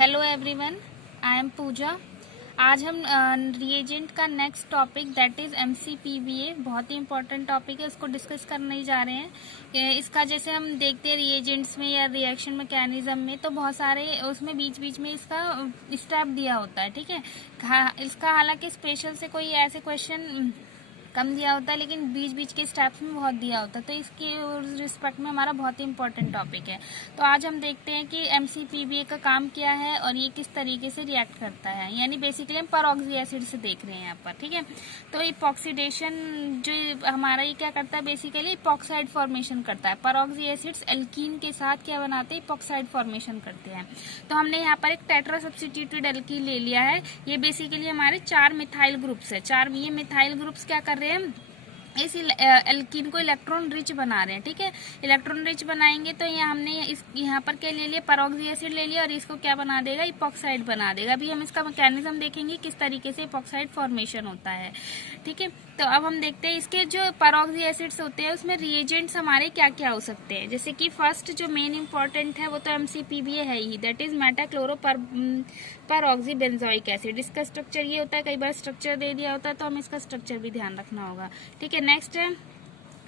Hello everyone, I am पूजा। आज हम reagent का next topic that is MCPBA, बहुत ही इंपॉर्टेंट टॉपिक है, उसको डिस्कस करने जा रहे हैं। इसका जैसे हम देखते हैं रिएजेंट्स में या रिएक्शन मैकेनिज्म में, तो बहुत सारे उसमें बीच बीच में इसका स्टेप दिया होता है, ठीक है। इसका हालांकि स्पेशल से कोई ऐसे क्वेश्चन कम दिया होता है, लेकिन बीच बीच के स्टेप्स में बहुत दिया होता है, तो इसके रिस्पेक्ट में हमारा बहुत ही इंपॉर्टेंट टॉपिक है। तो आज हम देखते हैं कि एमसीपीबीए का काम क्या है और ये किस तरीके से रिएक्ट करता है। यानी बेसिकली हम परऑक्सी एसिड से देख रहे हैं यहाँ पर, ठीक है। तो इपॉक्सीडेशन जो हमारा ये क्या करता है, बेसिकली इपॉक्साइड फॉर्मेशन करता है। परऑक्सी एसिड्स एल्कीन के साथ क्या बनाते हैं, इपॉक्साइड फॉर्मेशन करते हैं। तो हमने यहाँ पर एक टेट्रा सब्स्टिट्यूटेड एल्कीन ले लिया है। ये बेसिकली हमारे 4 मिथाइल ग्रुप्स है। ये मिथाइल ग्रुप्स क्या कर रहे हैं, इस एल्कीन को इलेक्ट्रॉन रिच बना रहे हैं, ठीक है। इलेक्ट्रॉन रिच बनाएंगे तो हमने यहाँ पर क्या ले लिया, परऑक्सी एसिड ले लिया, और इसको क्या बना देगा, इपॉक्साइड बना देगा। अभी हम इसका मैकेनिज्म देखेंगे किस तरीके से इपॉक्साइड फॉर्मेशन होता है, ठीक है। तो अब हम देखते हैं इसके जो परऑक्सी एसिड्स होते हैं उसमें रिएजेंट्स हमारे क्या क्या हो सकते हैं। जैसे कि फर्स्ट जो मेन इंपॉर्टेंट है वो तो एमसीपीबीए है ही, that is metachloro peroxy benzoic acid. इसका स्ट्रक्चर ये होता है, कई बार स्ट्रक्चर दे दिया होता है तो हमें इसका स्ट्रक्चर भी ध्यान रखना होगा, ठीक है। नेक्स्ट है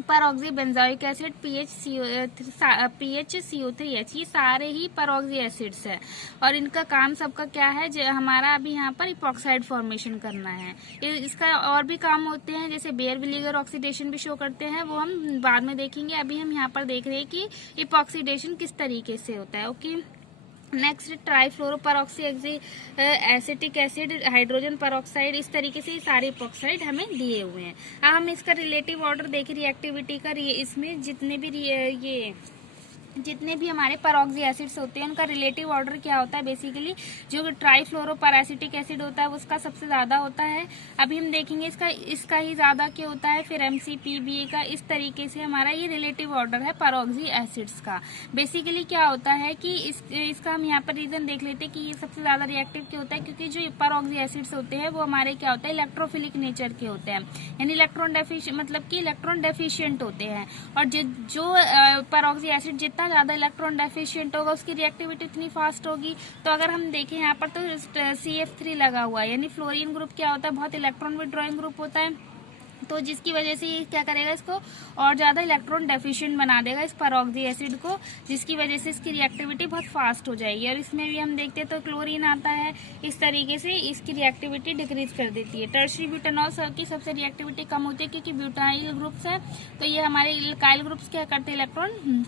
परऑक्सी बेंजोइक एसिड, PHCO3H। ये सारे ही परऑक्सी एसिड्स है और इनका काम सबका क्या है, हमारा अभी यहाँ पर इपॉक्साइड फॉर्मेशन करना है। इसका और भी काम होते हैं, जैसे बेयर विलीगर ऑक्सीडेशन भी शो करते हैं, वो हम बाद में देखेंगे। अभी हम यहाँ पर देख रहे हैं कि इपॉक्सीडेशन किस तरीके से होता है, okay. Next trifluoroperoxy acetic acid, hydrogen peroxide, इस तरीके से ये सारे इपॉक्साइड हमें दिए हुए हैं। अब हम इसका रिलेटिव ऑर्डर देखें रिएक्टिविटी का। इसमें जितने भी हमारे परऑक्सी एसिड्स होते हैं उनका रिलेटिव ऑर्डर क्या होता है, बेसिकली जो ट्राईफ्लोरोपरएसिटिक एसिड होता है उसका सबसे ज्यादा होता है। अभी हम देखेंगे इसका ही ज्यादा क्या होता है, फिर एमसीपीबीए का। इस तरीके से हमारा ये रिलेटिव ऑर्डर है परऑक्सी एसिड्स का। बेसिकली क्या होता है कि इसका हम यहाँ पर रीजन देख लेते हैं कि ये सबसे ज्यादा रिएक्टिव क्या होता है, क्योंकि जो परऑक्सी एसिड्स होते हैं वो हमारे क्या होता है, इलेक्ट्रोफिलिक नेचर के होते हैं, यानी इलेक्ट्रॉन डेफिशिएंट होते हैं। और जो परऑक्सी एसिड जितना ज्यादा इलेक्ट्रॉन डेफिशिएंट होगा उसकी रिएक्टिविटी इतनी फास्ट होगी। तो अगर हम देखें यहाँ पर तो CF3 लगा हुआ है, यानी फ्लोरीन ग्रुप क्या होता है, बहुत इलेक्ट्रॉन विड्रॉइंग ग्रुप होता है, तो जिसकी वजह से ये क्या करेगा, इसको और ज्यादा इलेक्ट्रॉन डेफिशिएंट बना देगा इस परऑक्सी एसिड को, जिसकी वजह से इसकी रिएक्टिविटी बहुत फास्ट हो जाएगी। और इसमें भी हम देखते हैं तो क्लोरीन आता है, इस तरीके से इसकी रिएक्टिविटी डिक्रीज कर देती है। टर्शरी ब्यूटानॉल की सबसे रिएक्टिविटी कम होती है क्योंकि ब्यूटाइल ग्रुप्स है, तो ये हमारे इल्काइल ग्रुप्स क्या करते हैं, इलेक्ट्रॉन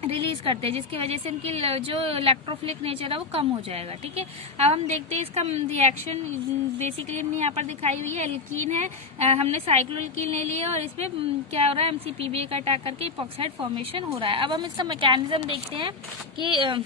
रिलीज करते हैं, जिसकी वजह से इनकी जो इलेक्ट्रोफिलिक नेचर है वो कम हो जाएगा, ठीक है। अब हम देखते हैं इसका रिएक्शन। बेसिकली हमने यहाँ पर दिखाई हुई है एल्कीन है, हमने साइक्लोएल्कीन ले लिया और इसमें क्या हो रहा है, एमसीपीबीए का अटैक करके इपॉक्साइड फॉर्मेशन हो रहा है। अब हम इसका मैकेनिज्म देखते हैं कि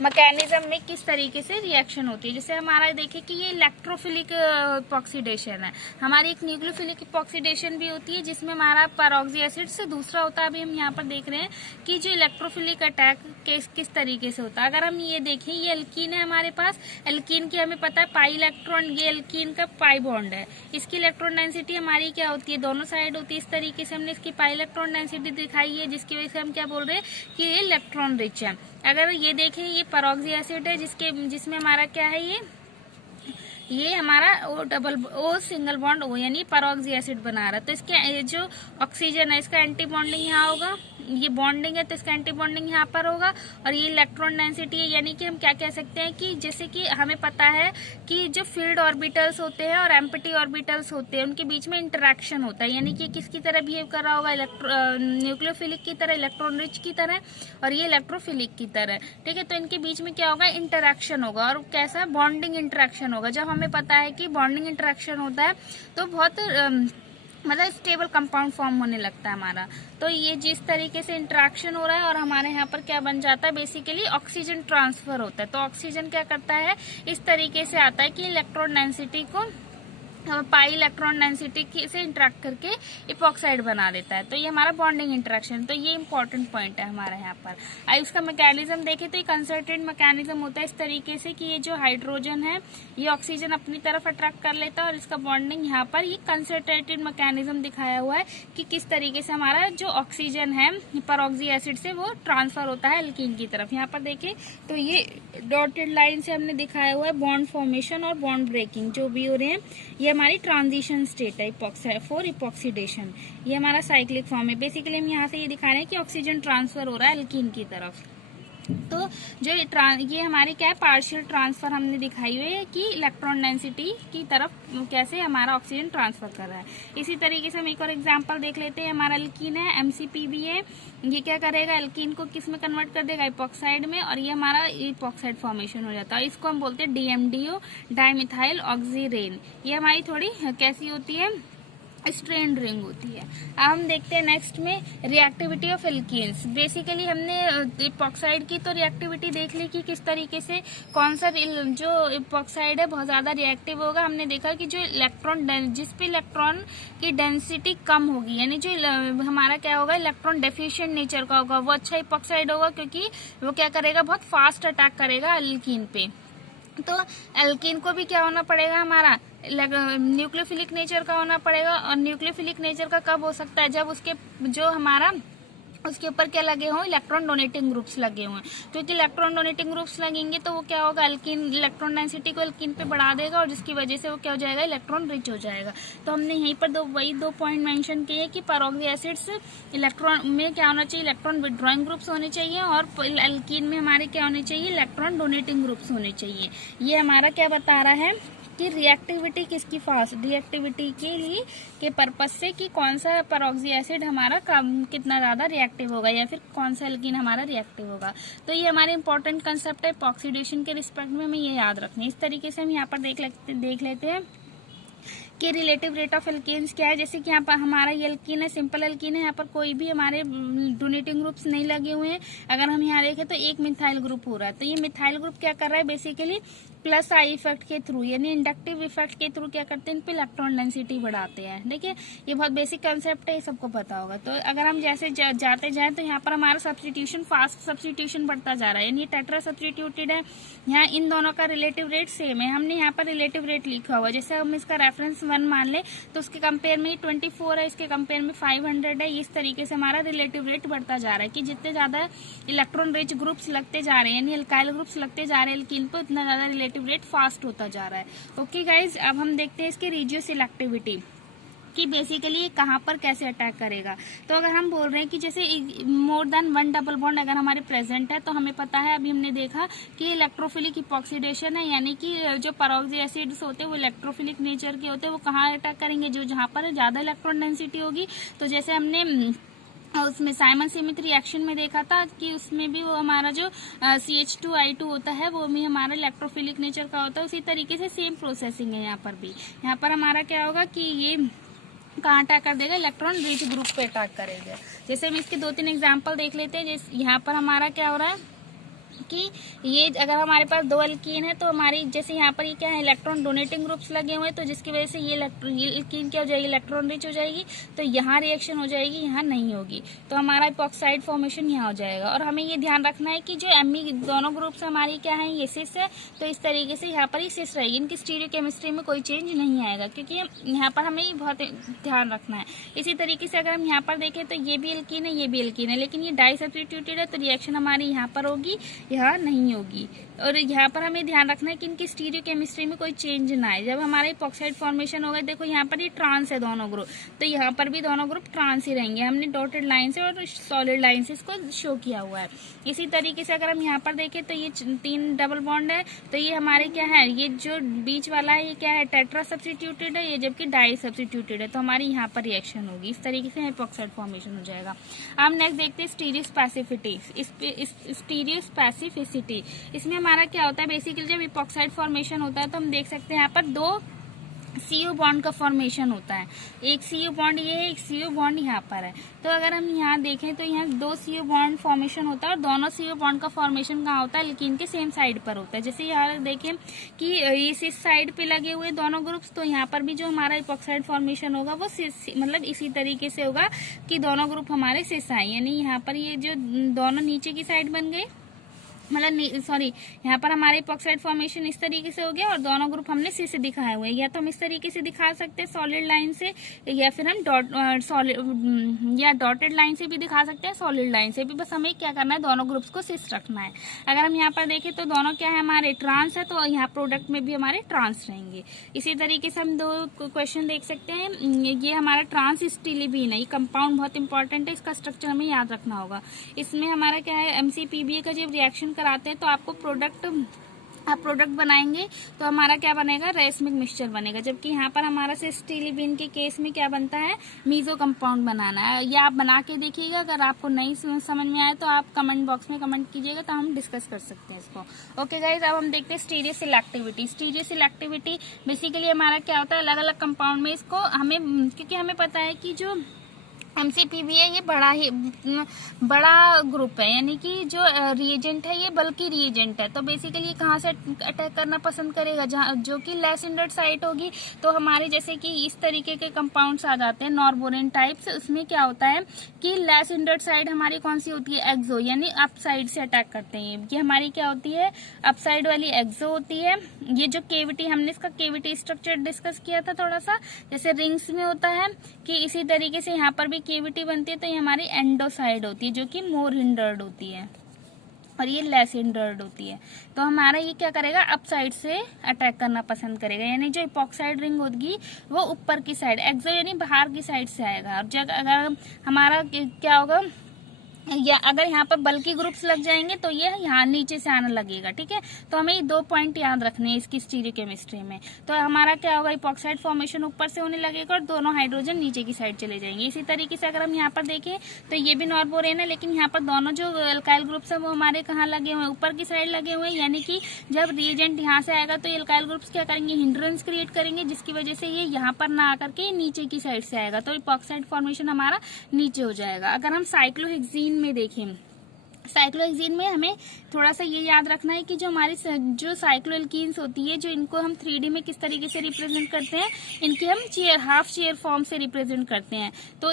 मैकेनिज्म में किस तरीके से रिएक्शन होती है। जैसे हमारा देखें कि ये इलेक्ट्रोफिलिक इपॉक्सीडेशन है, हमारी एक न्यूक्लियोफिलिक इपॉक्सीडेशन भी होती है जिसमें हमारा परऑक्सी एसिड से दूसरा होता है। अभी हम यहाँ पर देख रहे हैं कि जो इलेक्ट्रोफिलिक अटैक किस तरीके से होता है। अगर हम ये देखें, ये एल्कीन है हमारे पास, एल्कीन की हमें पता है पाई इलेक्ट्रॉन, ये एल्कीन का पाई बॉन्ड है, इसकी इलेक्ट्रॉन डेंसिटी हमारी क्या होती है, दोनों साइड होती है। इस तरीके से हमने इसकी पाई इलेक्ट्रॉन डेंसिटी दिखाई है, जिसकी वजह से हम क्या बोल रहे हैं कि ये इलेक्ट्रॉन रिच है। अगर ये देखें, ये परऑक्सी एसिड है जिसमें हमारा क्या है, ये हमारा O सिंगल बॉन्ड O, यानी परऑक्सी एसिड बना रहा है। तो इसके जो ऑक्सीजन है इसका एंटी बॉन्डिंग यहाँ होगा, ये बॉन्डिंग है तो इसका एंटी बॉन्डिंग यहाँ पर होगा, और ये इलेक्ट्रॉन डेंसिटी है। यानी कि हम क्या कह सकते हैं कि जैसे कि हमें पता है कि जो फील्ड ऑर्बिटल्स होते हैं और एम्प्टी ऑर्बिटल्स होते हैं उनके बीच में इंटरेक्शन होता है, यानी कि किसकी तरह बिहेव कर रहा होगा, न्यूक्लियोफिलिक की तरह, इलेक्ट्रॉन रिच की तरह, और ये इलेक्ट्रोफिलिक की तरह, ठीक है। तो इनके बीच में क्या होगा, इंटरेक्शन होगा, और कैसा बॉन्डिंग इंटरेक्शन होगा। जब हमें पता है कि बॉन्डिंग इंटरेक्शन होता है तो बहुत मतलब स्टेबल कंपाउंड फॉर्म होने लगता है हमारा। तो ये जिस तरीके से इंटरेक्शन हो रहा है और हमारे यहाँ पर क्या बन जाता है, बेसिकली ऑक्सीजन ट्रांसफर होता है। तो ऑक्सीजन क्या करता है, इस तरीके से आता है कि इलेक्ट्रॉन डेंसिटी को पाई इलेक्ट्रॉन डेंसिटी से इंटरेक्ट करके इपॉक्साइड बना देता है। तो ये हमारा बॉन्डिंग इंटरेक्शन, तो ये इंपॉर्टेंट पॉइंट है हमारा यहाँ पर। अब इसका मैकेनिज्म देखें तो ये कंसर्टेड मैकेनिज्म होता है इस तरीके से कि ये जो हाइड्रोजन है ये ऑक्सीजन अपनी तरफ अट्रैक्ट कर लेता है और इसका बॉन्डिंग यहाँ पर ये कंसर्टेटेड मैकेनिज्म दिखाया हुआ है कि किस तरीके से हमारा जो ऑक्सीजन है परऑक्सी एसिड से वो ट्रांसफर होता है एल्कीन की तरफ। यहाँ पर देखें तो ये डॉटेड लाइन से हमने दिखाया हुआ है बॉन्ड फॉर्मेशन और बॉन्ड ब्रेकिंग जो भी हो रहे हैं, ये हमारी ट्रांजिशन स्टेट है फॉर इपॉक्सीडेशन। ये हमारा साइक्लिक फॉर्म है। बेसिकली हम यहाँ से ये दिखा रहे हैं कि ऑक्सीजन ट्रांसफर हो रहा है एल्कीन की तरफ। तो जो ये हमारी क्या है पार्शियल ट्रांसफर हमने दिखाई हुई है कि इलेक्ट्रॉन डेंसिटी की तरफ कैसे हमारा ऑक्सीजन ट्रांसफर कर रहा है। इसी तरीके से हम एक और एग्जांपल देख लेते हैं। हमारा एल्कीन है MCPB है, ये क्या करेगा एल्कीन को किस में कन्वर्ट कर देगा इपॉक्साइड में, और ये हमारा इपॉक्साइड फॉर्मेशन हो जाता है। इसको हम बोलते हैं DMDO डाइमिथाइल ऑक्सीरेन। ये हमारी थोड़ी कैसी होती है स्ट्रेन रिंग होती है। अब हम देखते हैं नेक्स्ट में रिएक्टिविटी ऑफ एल्कीन्स। बेसिकली हमने इपॉक्साइड की तो रिएक्टिविटी देख ली कि किस तरीके से कौन सा जो इपॉक्साइड है बहुत ज्यादा रिएक्टिव होगा। हमने देखा कि जो इलेक्ट्रॉन जिस पे इलेक्ट्रॉन की डेंसिटी कम होगी यानी जो हमारा क्या होगा इलेक्ट्रॉन डेफिशिएंट नेचर का होगा वो अच्छा इपॉक्साइड होगा, क्योंकि वो क्या करेगा बहुत फास्ट अटैक करेगा एल्कीन पे। तो एल्कीन को भी क्या होना पड़ेगा हमारा न्यूक्लियोफिलिक नेचर का होना पड़ेगा। और न्यूक्लियोफिलिक नेचर का कब हो सकता है जब उसके जो हमारा उसके ऊपर क्या लगे हों इलेक्ट्रॉन डोनेटिंग ग्रुप्स लगे हुए हैं। क्योंकि इलेक्ट्रॉन डोनेटिंग ग्रुप्स लगेंगे तो वो क्या होगा एल्कीन इलेक्ट्रॉन डेंसिटी को एल्कीन पे बढ़ा देगा और जिसकी वजह से वो क्या हो जाएगा इलेक्ट्रॉन रिच हो जाएगा। तो हमने यहीं पर वही दो पॉइंट मेंशन किए कि परऑक्सी एसिड्स इलेक्ट्रॉन में क्या होना चाहिए इलेक्ट्रॉन विड्रॉइंग ग्रुप्स होने चाहिए और एल्कीन में हमारे क्या होने चाहिए इलेक्ट्रॉन डोनेटिंग ग्रुप्स होने चाहिए। ये हमारा क्या बता रहा है कि रिएक्टिविटी किसकी फास्ट रिएक्टिविटी के लिए के पर्पस से कि कौन सा परऑक्सी एसिड हमारा कितना ज्यादा रिएक्टिव होगा या फिर कौन सा एल्कीन हमारा रिएक्टिव होगा। तो ये हमारे इंपॉर्टेंट कंसेप्ट है ऑक्सीडेशन के रिस्पेक्ट में हमें ये याद रखना है। इस तरीके से हम यहाँ पर देख लेते हैं कि रिलेटिव रेट ऑफ एल्कीन्स क्या है। जैसे कि यहाँ पर हमारा ये एल्कीन है सिंपल एल्कीन है, यहाँ पर कोई भी हमारे डोनेटिंग ग्रुप्स नहीं लगे हुए हैं। अगर हम यहाँ देखें तो एक मिथाइल ग्रुप हो रहा है। तो ये मिथाइल ग्रुप क्या कर रहा है बेसिकली प्लस आई इफेक्ट के थ्रू यानी इंडक्टिव इफेक्ट के थ्रू क्या करते हैं इन पे इलेक्ट्रॉन डेंसिटी बढ़ाते हैं। देखिए ये बहुत बेसिक कंसेप्ट है, ये सबको पता होगा। तो अगर हम जैसे जाते जाएं तो यहाँ पर हमारा सब्स्टिट्यूशन फास्ट सब्स्टिट्यूशन बढ़ता जा रहा है यानी टेट्रा सब्स्टिट्यूटेड है। यहाँ इन दोनों का रिलेटिव रेट सेम है, हमने यहाँ पर रिलेटिव रेट लिखा हुआ है। जैसे हम इसका रेफरेंस 1 मान ले तो उसके कंपेयर में 24 है, इसके कंपेयर में 500 है। इस तरीके से हमारा रिलेटिव रेट बढ़ता जा रहा है कि जितने ज्यादा इलेक्ट्रॉन रिच ग्रुप्स लगते जा रहे हैं यानी अल्काइल ग्रुप्स लगते जा रहे हैं एल्कीन पे उतना ज्यादा रिलेटिव रेट फास्ट होता जा रहा है। ओके गाइज, अब हम देखते हैं इसकी रेडियो सिलेक्टिविटी कि बेसिकली ये कहाँ पर कैसे अटैक करेगा। तो अगर हम बोल रहे हैं कि जैसे मोर देन 1 डबल बॉन्ड अगर हमारे प्रेजेंट है तो हमें पता है अभी हमने देखा कि इलेक्ट्रोफिलिक इपॉक्सीडेशन है यानी कि जो परऑक्सी एसिड्स होते हैं वो इलेक्ट्रोफिलिक नेचर के होते हैं। वो कहाँ अटैक करेंगे जो जहाँ पर ज्यादा इलेक्ट्रॉन डेंसिटी होगी। तो जैसे हमने उसमें साइमन सिमिथ रिएक्शन में देखा था कि उसमें भी वो हमारा जो CH2I2 होता है वो भी हमारा इलेक्ट्रोफिलिक नेचर का होता है। उसी तरीके से सेम प्रोसेसिंग है यहाँ पर भी। यहाँ पर हमारा क्या होगा कि ये कहाँ अटैक कर देगा इलेक्ट्रॉन रिच ग्रुप पे अटैक करेगा। जैसे हम इसके 2-3 एग्जांपल देख लेते हैं। जैसे यहाँ पर हमारा क्या हो रहा है कि ये अगर हमारे पास 2 एल्कीन है तो हमारी जैसे यहाँ पर ये क्या है इलेक्ट्रॉन डोनेटिंग ग्रुप्स लगे हुए हैं तो जिसकी वजह से ये एल्कीन क्या हो जाएगी इलेक्ट्रॉन रिच हो जाएगी। तो यहाँ रिएक्शन हो जाएगी, यहाँ नहीं होगी। तो हमारा इपॉक्साइड फॉर्मेशन यहाँ हो जाएगा। और हमें ये ध्यान रखना है कि जो एमी दोनों ग्रुप्स हमारी क्या है ये सिस है तो इस तरीके से यहाँ पर ही सिस रहेगी। इनकी स्टीरियो केमिस्ट्री में कोई चेंज नहीं आएगा क्योंकि यहाँ पर हमें बहुत ध्यान रखना है। इसी तरीके से अगर हम यहाँ पर देखें तो ये भी एल्कीन है ये भी एल्कीन है लेकिन ये डाई सब्स्टिट्यूटेड है तो रिएक्शन हमारी यहाँ पर होगी यहाँ नहीं होगी। और यहाँ पर हमें ध्यान रखना है कि इनकी स्टीरियो केमिस्ट्री में कोई चेंज ना आए। जब हमारा इपॉक्साइड फॉर्मेशन होगा देखो यहाँ पर ये ट्रांस है दोनों ग्रुप तो यहाँ पर भी दोनों ग्रुप ट्रांस ही रहेंगे। हमने डॉटेड लाइन से और सॉलिड लाइन से इसको शो किया हुआ है। इसी तरीके से अगर हम यहाँ पर देखें तो ये 3 डबल बॉन्ड है तो ये हमारे क्या है ये जो बीच वाला है ये क्या है टेट्रा सब्स्टिट्यूटेड है ये जबकि डाई सब्स्टिट्यूटेड है तो हमारी यहाँ पर रिएक्शन होगी। इस तरीके से इपॉक्साइड फॉर्मेशन हो जाएगा। अब नेक्स्ट देखते हैं स्टीरियो स्पेसिफिसिटी। इसमें हमारा क्या होता है बेसिकली जब इपॉक्साइड फॉर्मेशन होता है तो हम देख सकते हैं यहाँ पर 2 CO बॉन्ड का फॉर्मेशन होता है। एक CO बॉन्ड ये है, एक CO बॉन्ड यहाँ पर है। तो अगर हम यहाँ देखें तो यहाँ 2 CO बॉन्ड फॉर्मेशन होता है और दोनों CO बॉन्ड का फॉर्मेशन कहाँ होता है, एल्कीन के सेम साइड पर होता है। जैसे यहाँ देखें कि इस साइड पे लगे हुए दोनों ग्रुप्स, तो यहाँ पर भी जो हमारा इपॉक्साइड फॉर्मेशन होगा वो मतलब इसी तरीके से होगा कि दोनों ग्रुप हमारे सिस आए, यानी यहाँ पर ये जो दोनों नीचे की साइड बन गए, मतलब सॉरी यहाँ पर हमारे इपॉक्साइड फॉर्मेशन इस तरीके से हो गया और दोनों ग्रुप हमने सी से दिखाए हुए हैं। या तो हम इस तरीके से दिखा सकते हैं सॉलिड लाइन से, या फिर हम डॉटेड लाइन से भी दिखा सकते हैं, सॉलिड लाइन से भी। बस हमें क्या करना है, दोनों ग्रुप्स को सिस रखना है। अगर हम यहाँ पर देखें तो दोनों क्या है हमारे ट्रांस है, तो यहाँ प्रोडक्ट में भी हमारे ट्रांस रहेंगे। इसी तरीके से हम 2 क्वेश्चन देख सकते हैं। ये हमारा ट्रांस स्टिलिबीन है, ये कंपाउंड बहुत इंपॉर्टेंट है, इसका स्ट्रक्चर हमें याद रखना होगा। इसमें हमारा क्या है, MCPBA का जब रिएक्शन कराते हैं तो आपको प्रोडक्ट बनाएंगे तो हमारा क्या बनेगा, रेसमिक मिक्सचर बनेगा। जबकि यहाँ पर हमारा सिस्टिलिबिन के केस में क्या बनता है, मीजो कंपाउंड बनाना है। या आप बना के देखिएगा, अगर आपको नहीं समझ में आए तो आप कमेंट बॉक्स में कमेंट कीजिएगा, तो हम डिस्कस कर सकते हैं इसको। ओके गाइज, अब हम देखते हैं stereo selectivity. Stereo selectivity basically हमारा क्या होता है, अलग अलग कंपाउंड में इसको हमें, क्योंकि हमें पता है कि जो MCPBA ये बड़ा ग्रुप है, यानी कि जो रिएजेंट है ये बल्कि रिएजेंट है। तो बेसिकली कहाँ से अटैक करना पसंद करेगा, जहाँ जो कि लेस हिंडर्ड साइट होगी। तो हमारे जैसे कि इस तरीके के कंपाउंड्स आ जाते हैं नॉर्बोरेन टाइप्स, उसमें क्या होता है कि लेस हिंडर्ड साइड हमारी कौन सी होती है, एक्सो, यानी अप साइड से अटैक करते हैं। ये हमारी क्या होती है, अप साइड वाली एक्सो होती है। ये जो केविटी, हमने इसका केविटी स्ट्रक्चर डिस्कस किया था थोड़ा सा, जैसे रिंग्स में होता है कि इसी तरीके से यहाँ पर भी केविटी बनती है। तो ये हमारी एंडोसाइड होती है, जो कि मोर हिंडर्ड होती है, और ये लेस हिंडर्ड होती है। तो हमारा ये क्या करेगा, अप साइड से अटैक करना पसंद करेगा, यानी जो इपॉक्साइड रिंग होगी वो ऊपर की साइड, एक्सो यानी बाहर की साइड से आएगा। और जब अगर हमारा क्या होगा, या अगर यहाँ पर बल्कि ग्रुप्स लग जाएंगे तो ये यहाँ नीचे से आने लगेगा। ठीक है, तो हमें ये 2 पॉइंट याद रखने हैं इसकी स्टीरियोकेमिस्ट्री में। तो हमारा क्या होगा, इपॉक्साइड फॉर्मेशन ऊपर से होने लगेगा और दोनों हाइड्रोजन नीचे की साइड चले जाएंगे। इसी तरीके से अगर हम यहाँ पर देखें तो ये भी नॉर्बोरेन है, लेकिन यहाँ पर दोनों जो एल्काइल ग्रुप्स है वो हमारे कहाँ लगे हुए हैं, ऊपर की साइड लगे हुए हैं। यानी कि जब रिएजेंट यहाँ से आएगा तो एल्काइल ग्रुप्स क्या करेंगे, हिंड्रेंस क्रिएट करेंगे, जिसकी वजह से ये यहाँ पर ना आकर के नीचे की साइड से आएगा, तो इपॉक्साइड फॉर्मेशन हमारा नीचे हो जाएगा। अगर हम साइक्लोहेक्सीन में देखें, साइक्लोहेक्सीन में हमें थोड़ा सा ये याद रखना है कि जो हमारी जो साइक्लोएल्कीन्स होती है, जो इनको हम 3D में किस तरीके से रिप्रेजेंट करते हैं, इनके हम हाफ चेयर फॉर्म से रिप्रेजेंट करते हैं। तो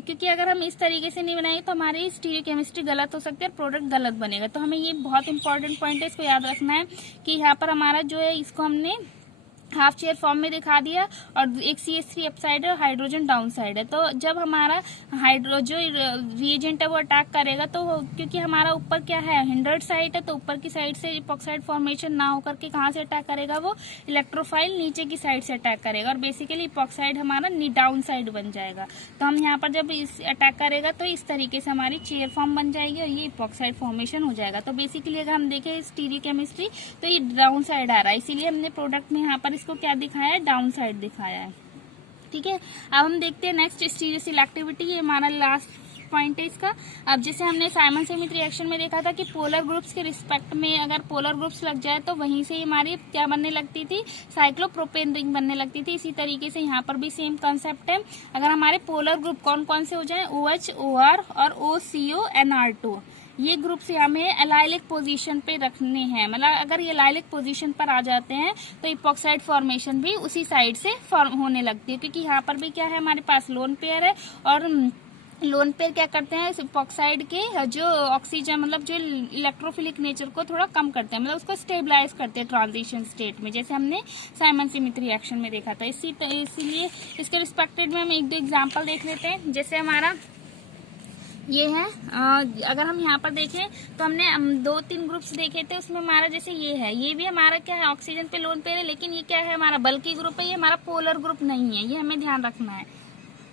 क्योंकि अगर हम इस तरीके से नहीं बनाएंगे तो हमारी स्टीरियोकेमिस्ट्री गलत हो सकती है और प्रोडक्ट गलत बनेगा। तो हमें ये बहुत इंपॉर्टेंट पॉइंट है, इसको याद रखना है कि यहाँ पर हमारा जो है इसको हमने हाफ चेयर फॉर्म में दिखा दिया और एक CH3 अप साइड है, हाइड्रोजन डाउन साइड है। तो जब हमारा जो रिएजेंट है वो अटैक करेगा, तो क्योंकि हमारा ऊपर क्या है, हिंडर्ड साइड है, तो ऊपर की साइड से इपॉक्साइड फॉर्मेशन ना होकर के कहाँ से अटैक करेगा, वो इलेक्ट्रोफाइल नीचे की साइड से अटैक करेगा और बेसिकली इपॉक्साइड हमारा डाउन साइड बन जाएगा। तो हम यहाँ पर जब इस अटैक करेगा तो इस तरीके से हमारी चेयर फॉर्म बन जाएगी और ये इपॉक्साइड फॉर्मेशन हो जाएगा। तो बेसिकली अगर हम देखें स्टीरियोकेमिस्ट्री तो ये डाउन साइड आ रहा है, इसीलिए हमने प्रोडक्ट में यहाँ पर इसको क्या दिखाया है, डाउन साइड दिखाया है। ठीक है, अब हम देखते हैं नेक्स्ट स्टीरियो सिलेक्टिविटी, ये हमारा लास्ट पॉइंट है इसका। अब जैसे हमने साइमन सेमिथ रिएक्शन में देखा था कि पोलर ग्रुप्स के रिस्पेक्ट में अगर पोलर ग्रुप्स लग जाए तो वहीं से हमारी क्या बनने लगती थी, साइक्लोप्रोपेन रिंग बनने लगती थी। इसी तरीके से यहाँ पर भी सेम कंसेप्ट है। अगर हमारे पोलर ग्रुप कौन कौन से हो जाए, OH, OR और OCO, NR2, ये ग्रुप से हमें एलाइलिक पोजीशन पे रखने हैं। मतलब अगर ये एलाइलिक पोजीशन पर आ जाते हैं तो इपॉक्साइड फॉर्मेशन भी उसी साइड से फॉर्म होने लगती है, क्योंकि यहाँ पर भी क्या है, हमारे पास लोन पेयर है और लोन पेयर क्या करते हैं, इपॉक्साइड के जो ऑक्सीजन मतलब जो इलेक्ट्रोफिलिक नेचर को थोड़ा कम करते हैं, मतलब उसको स्टेबलाइज करते हैं ट्रांजिशन स्टेट में, जैसे हमने साइमन सेमिथ रिएक्शन में देखा था। इसीलिए इसके रिस्पेक्टेड में हम 1-2 एग्जाम्पल देख लेते हैं। जैसे हमारा ये है, अगर हम यहाँ पर देखें तो हमने 2-3 ग्रुप्स देखे थे, उसमें हमारा जैसे ये है, ये भी हमारा क्या है, ऑक्सीजन पे लोन पेयर है, लेकिन ये क्या है, हमारा बल्कि ग्रुप है, ये हमारा पोलर ग्रुप नहीं है, ये हमें ध्यान रखना है।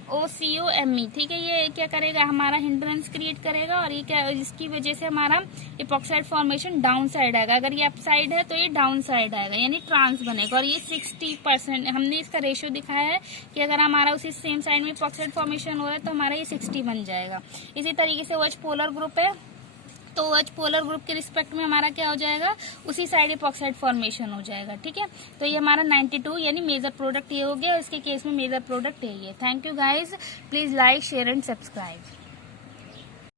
OCO-Me, ठीक है, ये क्या करेगा, हमारा हिंड्रेंस क्रिएट करेगा और ये क्या, इसकी वजह से हमारा इपॉक्साइड फॉर्मेशन डाउन साइड आएगा। अगर ये अप साइड है तो ये डाउन साइड आएगा, यानी ट्रांस बनेगा। और ये 60% हमने इसका रेशियो दिखाया है कि अगर हमारा उसी सेम साइड में इपॉक्साइड फॉर्मेशन हो रहा है तो हमारा ये 60 बन जाएगा। इसी तरीके से OH पोलर ग्रुप है तो OH पोलर ग्रुप के रिस्पेक्ट में हमारा क्या हो जाएगा, उसी साइड इपॉक्साइड फॉर्मेशन हो जाएगा। ठीक है, तो ये हमारा 92 यानी मेजर प्रोडक्ट ये हो गया, और इसके केस में मेजर प्रोडक्ट यही है। Thank you guys, please like share and subscribe.